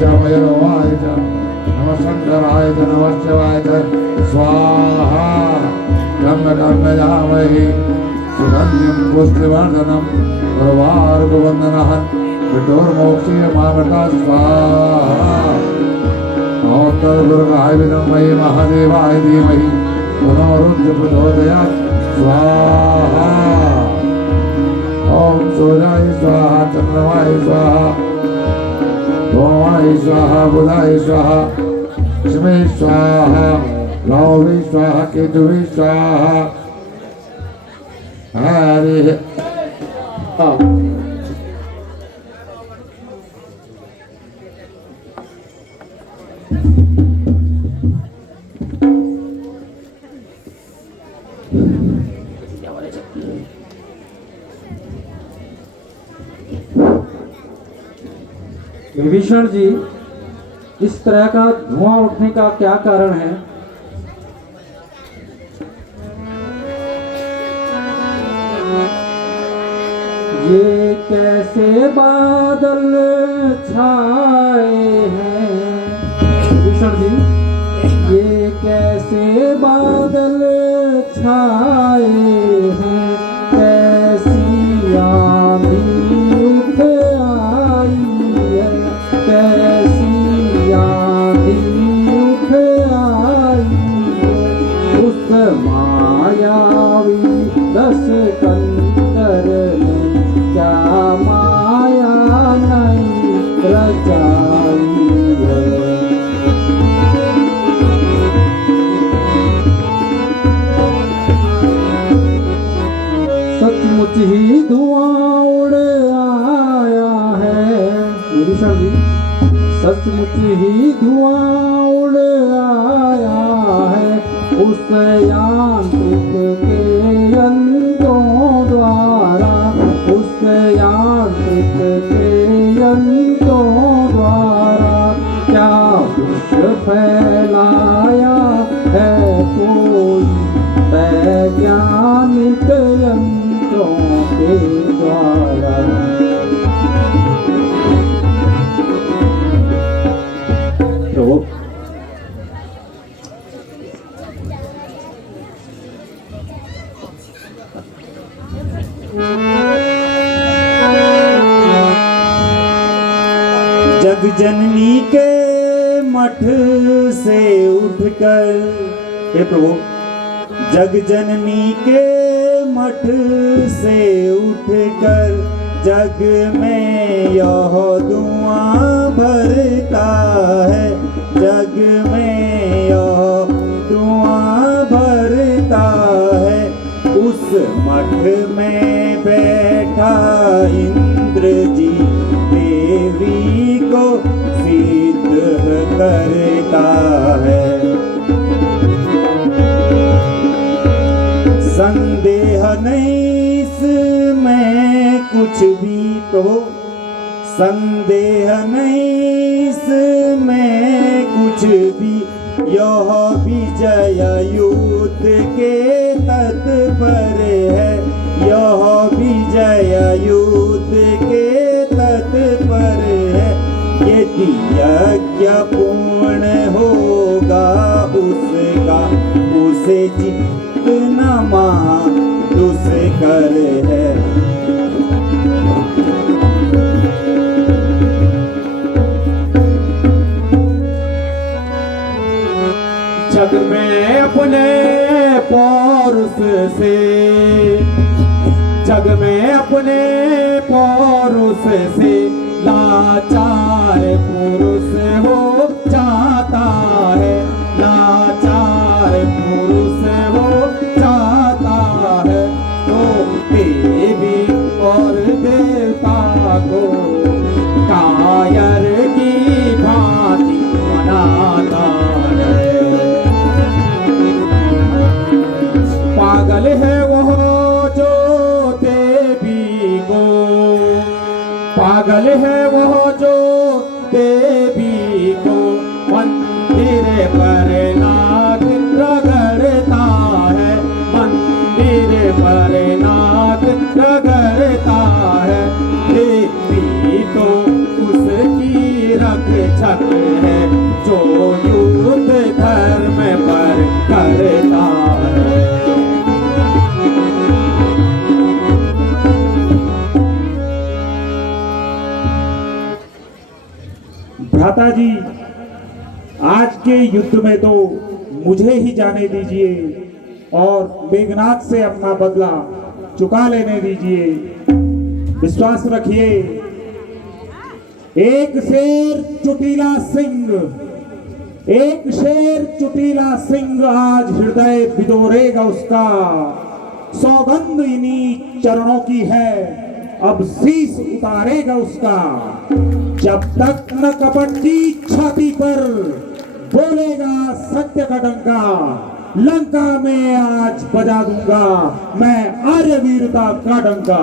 च भैरवाय च नमः शंकराय च नमः शिवाय च स्वाहा गम्यजामहि सुगंधिं पुष्टिवर्धनम् उर्वारुकवन्दनः विदुर्मोक्षीयमामृता स्वाहा ॐ तद्गुरुगाय विद्महे महादेवाय धीमहि तन्नो रुद्रः प्रचोदयात् स्वाहा ॐ सूर्याय स्वाहा चन्द्रमाय स्वाहा सोमाय स्वाहा बुधाय स्वाहा लक्ष्मी स्वाहा राहुवे स्वाहा केतुवे स्वाहा हरि विभीषण जी, इस तरह का धुआं उठने का क्या कारण है? ये कैसे बादल छाए हैं? विभीषण जी, ये कैसे बादल छाए हैं? कैसी आंधी उठ आई है, कैसी आंधी उठ आई है। उस मायावी दस कंकर में क्या माया नहीं रचाई है। सचमुच ही धुआं उड़ आया है। विभीषण जी, सचमुच ही धुआं उड़ आया है उस यांत्रिक के यंत्रों द्वारा, उस यांत्रिक के यंत्रों द्वारा। क्या विश्व फैलाया है कोई वैज्ञानिक यंत्रों के द्वारा। प्रभु, जग जननी के मठ से उठकर, हे प्रभु, जग जननी के मठ से उठकर जग में यह धुआं भरता है, जग में यह धुआं भरता है। उस मठ में बैठा इंद्र जी देवी को सिद्ध करता है। संदेह नहीं इसमें कुछ भी, प्रभु, संदेह नहीं इसमें कुछ भी। यह विजय युद्ध के तत्पर है, यह विजय युद्ध के तत्पर है। यदि यज्ञ पूर्ण होगा उसका, उसे जितना महादुष्कर है। जग में अपने पौरुष से, जग में अपने पौरुष से लाचार पुरुष हो जाता है, लाचार पुरुष हो जाता है। तो देवी और देवता को कायर की भांति मनाता है। पागल है वह जो देवी को, पागल है वह जो देवी को रक्षक है, जो युद्ध धर्म पर करता है। भ्राता जी, आज के युद्ध में तो मुझे ही जाने दीजिए और मेघनाथ से अपना बदला चुका लेने दीजिए। विश्वास रखिए, एक शेर चुटीला सिंह, एक शेर चुटीला सिंह आज हृदय भिगोरेगा उसका। सौगंध इन्हीं चरणों की है, अब शीश उतारेगा उसका। जब तक न कपट की छाती पर बोलेगा सत्य का डंका, लंका में आज बजा दूंगा मैं आर्यवीरता का डंका।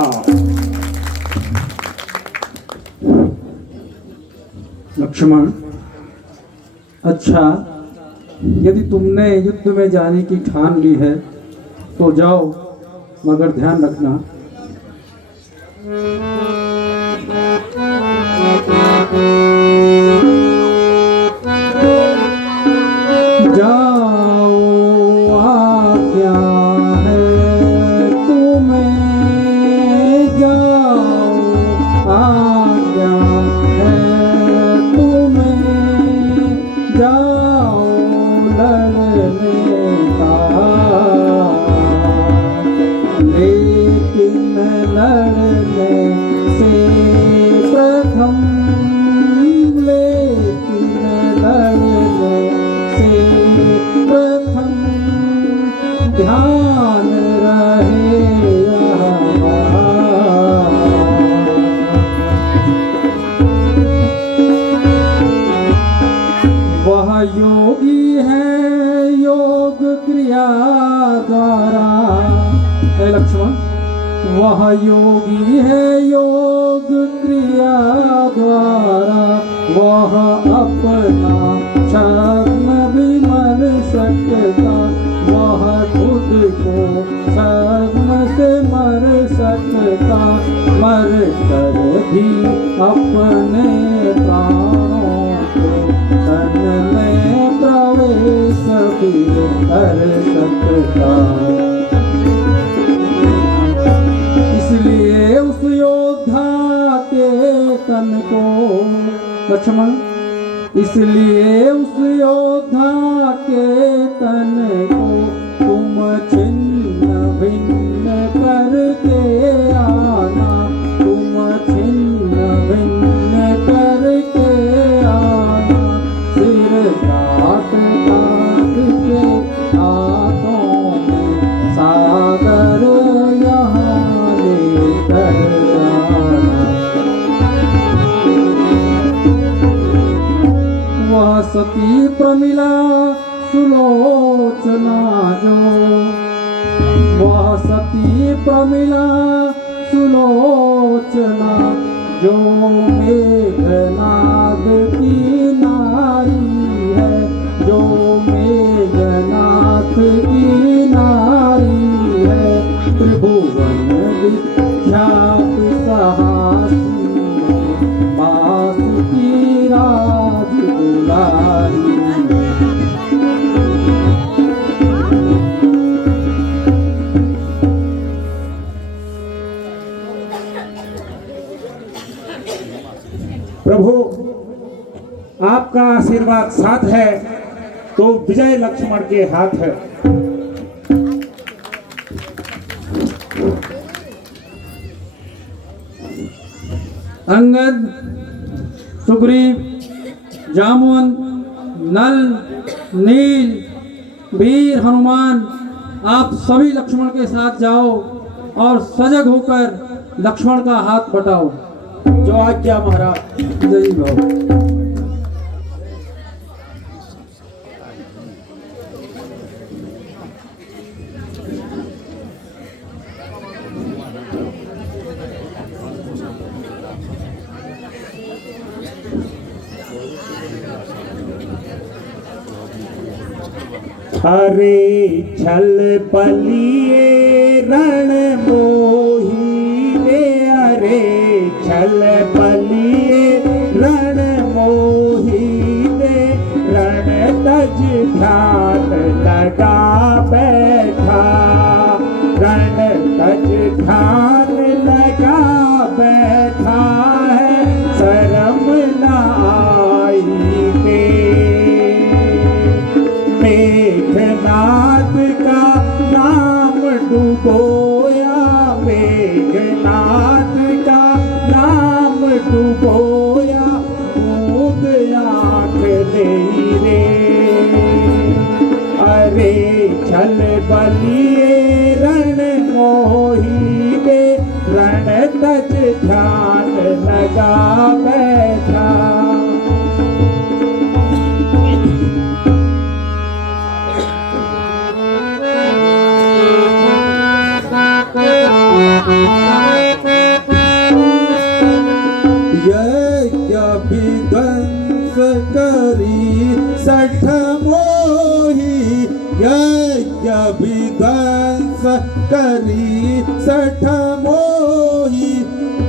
लक्ष्मण, अच्छा, यदि तुमने युद्ध में जाने की ठान ली है तो जाओ, मगर ध्यान रखना जाओ, आज्ञा है तुम्हें, जाओ, आज्ञा है तुम्हें, जाओ लड़ने का, लेकिन लड़ने से प्रथम, लेकिन लड़ने से प्रथम ध्यान रहे वह योगी है योग क्रिया द्वारा। हे लक्ष्मण, वह योगी है योग क्रिया द्वारा, वह अपना छद्म भी मर सकता, वह खुद को छद्म से मर सकता, मर कर भी अपने प्राणों को तन में प्रवेश भी कर सकता। इसलिए उस योद्धा के तन को, लक्ष्मण, इसलिए उस योद्धा के तन को तुम छिन्न भिन्न करके आना, तुम छिन्न भिन्न करके आना, सिर काट काट के हाथों में सागर यहाँ लेकर जाना। वह सती प्रमिला सुलोचना जो, वह सती प्रमिला सुलोचना जो मेघनाद की नारी है, जो मेघनाथ की नारी है, त्रिभुवन विख्यात साहसी बासुकी राज दुलारी। प्रभु, आपका आशीर्वाद साथ है तो विजय लक्ष्मण के हाथ है। अंगद, सुग्रीव, जामुन, नल, नील, वीर हनुमान, आप सभी लक्ष्मण के साथ जाओ और सजग होकर लक्ष्मण का हाथ बटाओ। जो आज्ञा महाराज। जय बाबा। अरे छल बलिए रण मोही रे, अरे छल बलिए रण मोही बहुत आँख ले रे। अरे छल बलिए रण मोही दे, रण तज ध्यान लगा बैठा। विध्वंस करी सठ मोही, यज्ञ विध्वंस करी सठ मोही।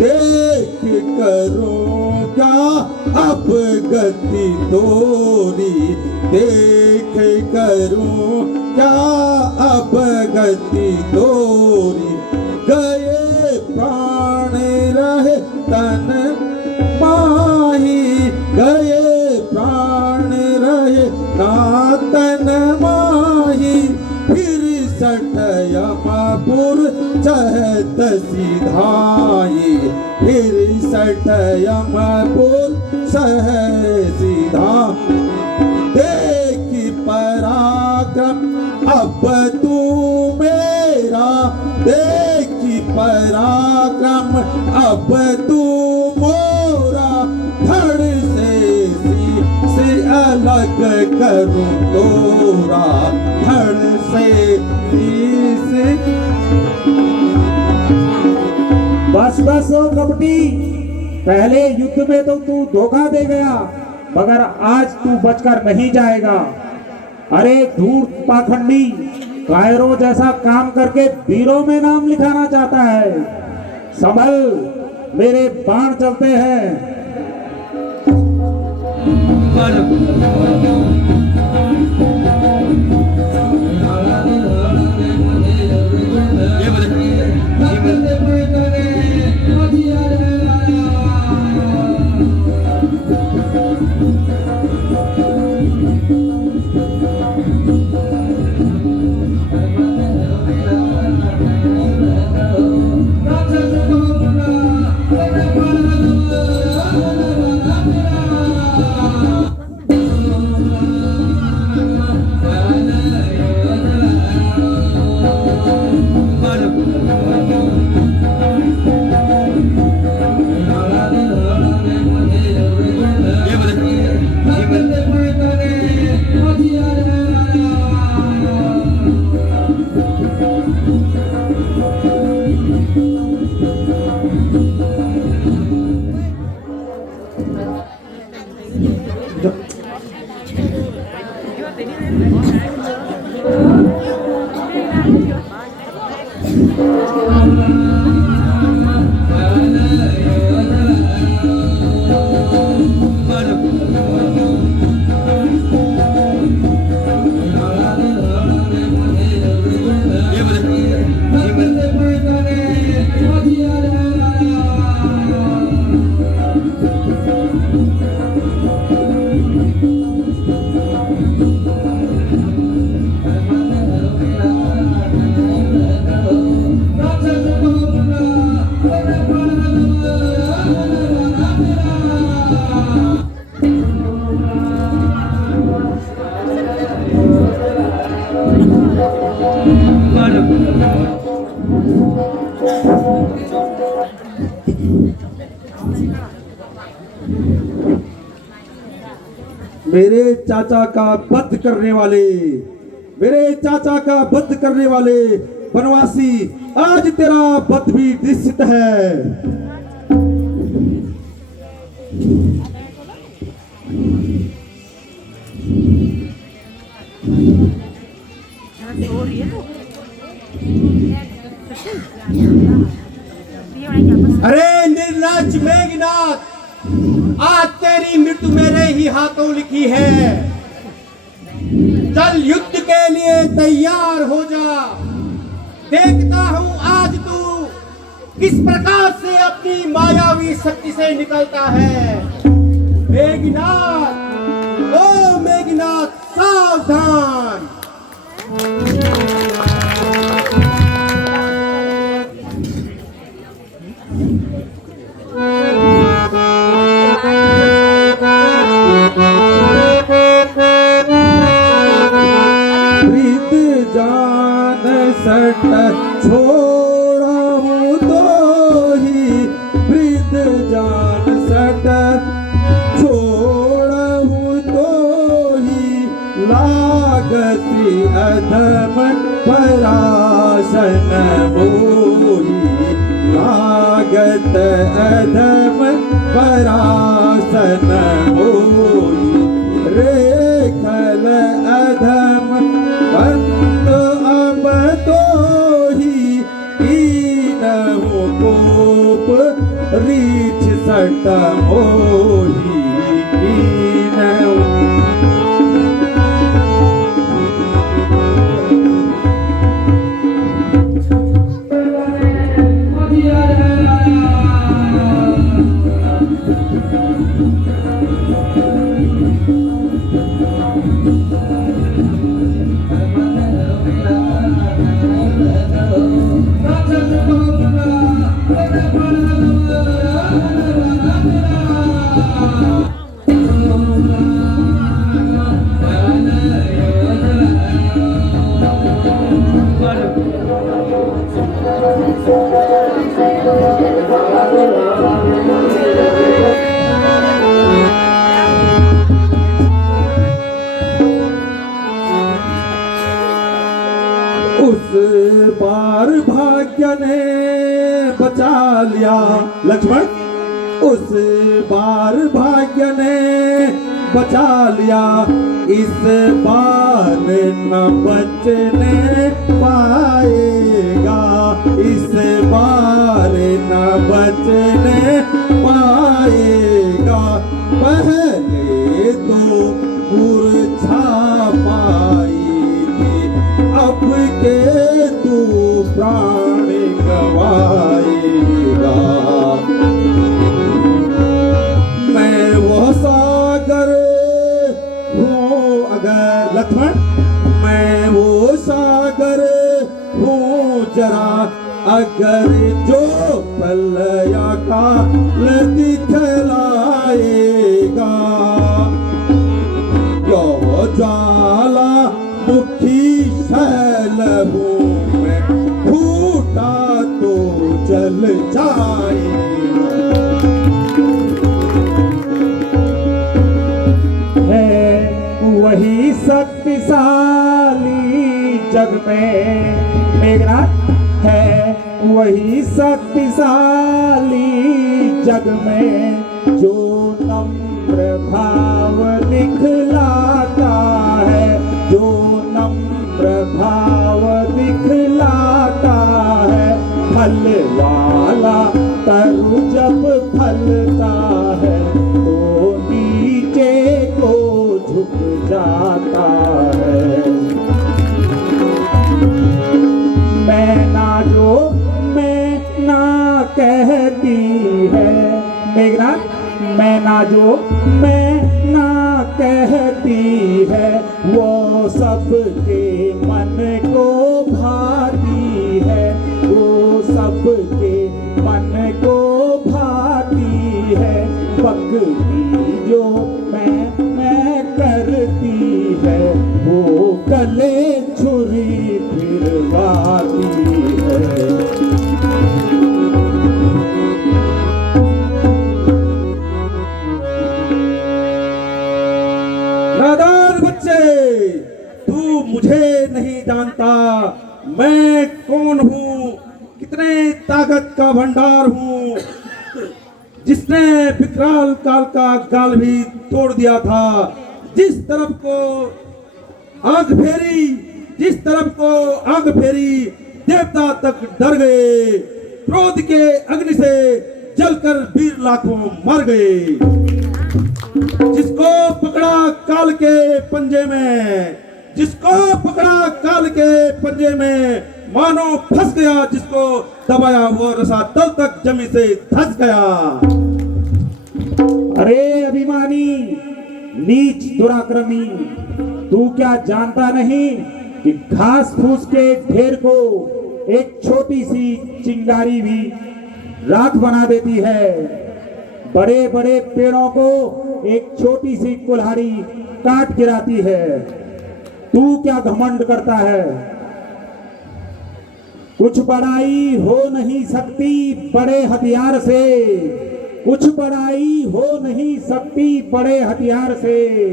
देख करो क्या अब गति तोरी, देख करो क्या अब गति तोरी। गए प्राण रहे तन माही, गए प्राण रहे ना तन माही। फिर सठ यमपुर चहत सिधाई, फिर सठ यमपुर सह सीधा। देखी पराक्रम अब तू मेरा, देखी पराक्रम अब तू मोरा। धड़ से अलग करूं तोरा, धड़ से बस बस ओ कपटी, पहले युद्ध में तो तू धोखा दे गया, मगर आज तू बचकर नहीं जाएगा। अरे धूर्त पाखंडी, कायरो जैसा काम करके वीरों में नाम लिखाना चाहता है। संभल, मेरे बाण चलते हैं। मेरे चाचा का वध करने वाले, मेरे चाचा का वध करने वाले वनवासी, आज तेरा वध भी निश्चित है। अरे निर्लज्ज मेघनाथ, आज तेरी मृत्यु मेरे ही हाथों लिखी है। चल युद्ध के लिए तैयार हो जा। देखता हूं आज तू किस प्रकार से अपनी मायावी शक्ति से निकलता है। मेघनाथ, ओ मेघनाथ, सावधान। गति अधम पराशन मोही लागत अधम परासन मोही रेखल अधम बंद अब तो ही कीनहु कोप रीछ सट मोही कीनहु उस बार भाग्य ने बचा लिया लक्ष्मण, उस बार भाग्य ने बचा लिया, इस बार न बचने पाएगा, इस बार न बचने पाएगा। पहले तो मूर्छा पाई थी, अब के तू प्राण गवाएगा। मैं वो सागर हूँ अगर लक्ष्मण, मैं वो सागर हूँ जरा अगर जो प्रलया काल दिखलाएगा। यो ज्वाला मुखी शैल हूँ मैं, फूटा तो जल जाएगा। है वही शक्तिशाली जग में मेघनाथ, है वही शक्तिशाली जग में जो नम्र भाव दिखलाता है, जो नम्र भाव दिखलाता है। फल वाला तरु जब फलता है तो नीचे को झुक जाता है। मैना कहती है मेघनाथ, मैना जो मैना कहती है वो सबके मन को भाती है, वो सबके मन को भाती है। भक्ति जो मैं करती है वो गले छुरी फिरवाती है। नादान बच्चे, तू मुझे नहीं जानता मैं कौन हूँ, कितने ताकत का भंडार हूँ, जिसने विकराल काल का गाल भी तोड़ दिया था। जिस तरफ को आंख फेरी, जिस तरफ को आंख फेरी देवता तक डर गए, क्रोध के अग्नि से जलकर वीर लाखों मर गए। जिसको पकड़ा काल के पंजे में, जिसको पकड़ा काल के पंजे में मानो फंस गया, जिसको दबाया वो रसा तल तक जमी से धंस गया। अरे अभिमानी, नीच दुराक्रमी, तू क्या जानता नहीं कि घास फूस के ढेर को एक छोटी सी चिंगारी भी राख बना देती है, बड़े बड़े पेड़ों को एक छोटी सी कुल्हाड़ी काट गिराती है। तू क्या घमंड करता है? कुछ बड़ाई हो नहीं सकती बड़े हथियार से, कुछ बड़ाई हो नहीं सकती बड़े हथियार से।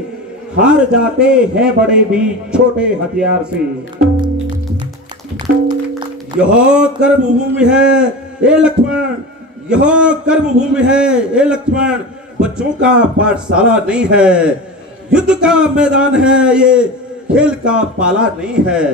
हार जाते हैं बड़े भी छोटे हथियार से। यह कर्म भूमि है ए लक्ष्मण, यह कर्म भूमि है ए लक्ष्मण, बच्चों का पाठशाला नहीं है, युद्ध का मैदान है ये, खेल का पाला नहीं है।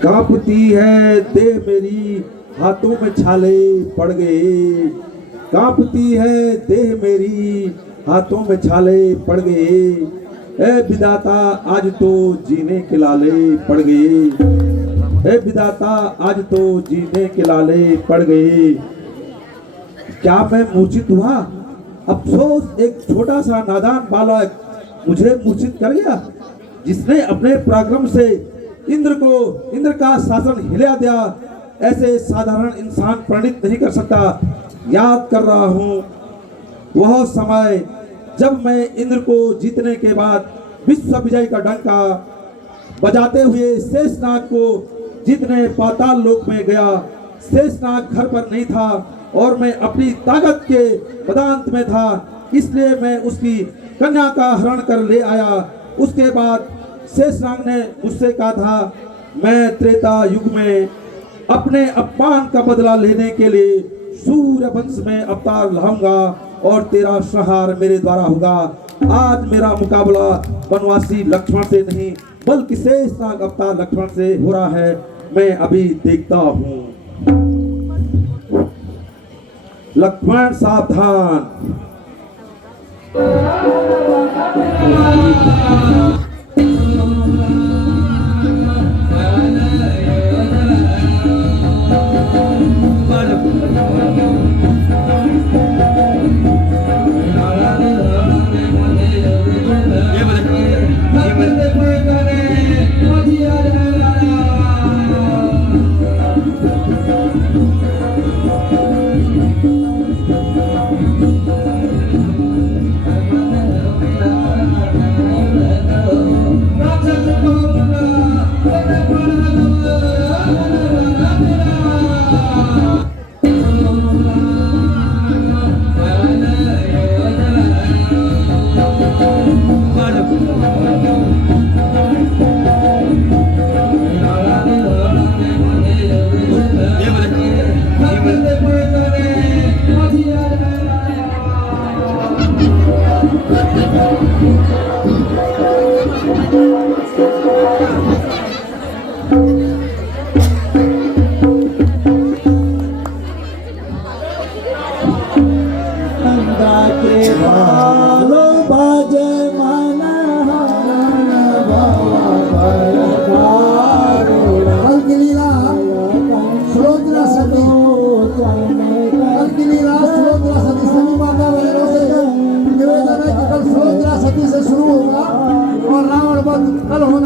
कांपती है देह मेरी, हाथों में छाले पड़ गए, कांपती है देह मेरी, हाथों में छाले पड़ गए, ए विधाता आज तो जीने के लाले पड़ गए, ए विधाता आज तो जीने के लाले पड़ गए। क्या मैं मूर्छित हुआ? अफसोस एक छोटा सा नादान बालक मुझे मूर्छित कर गया, जिसने अपने पराक्रम से इंद्र का शासन हिला दिया। ऐसे साधारण इंसान प्रणित नहीं कर सकता। याद कर रहा हूँ वह समय जब मैं इंद्र को जीतने के बाद विश्व विजय का डंका बजाते हुए शेषनाग को जीतने पाताल लोक में गया। शेषनाग घर पर नहीं था और मैं अपनी ताकत के पदांत में था, इसलिए मैं उसकी कन्या का हरण कर ले आया। उसके बाद शेषनाग ने मुझसे कहा था, मैं त्रेता युग में अपने अपमान का बदला लेने के लिए सूर्य वंश में अवतार लाऊंगा और तेरा संहार मेरे द्वारा होगा। आज मेरा मुकाबला वनवासी लक्ष्मण से नहीं बल्कि शेषनाग अवतार लक्ष्मण से हो रहा है। मैं अभी देखता हूँ। लक्ष्मण सावधान। बहुत कल हो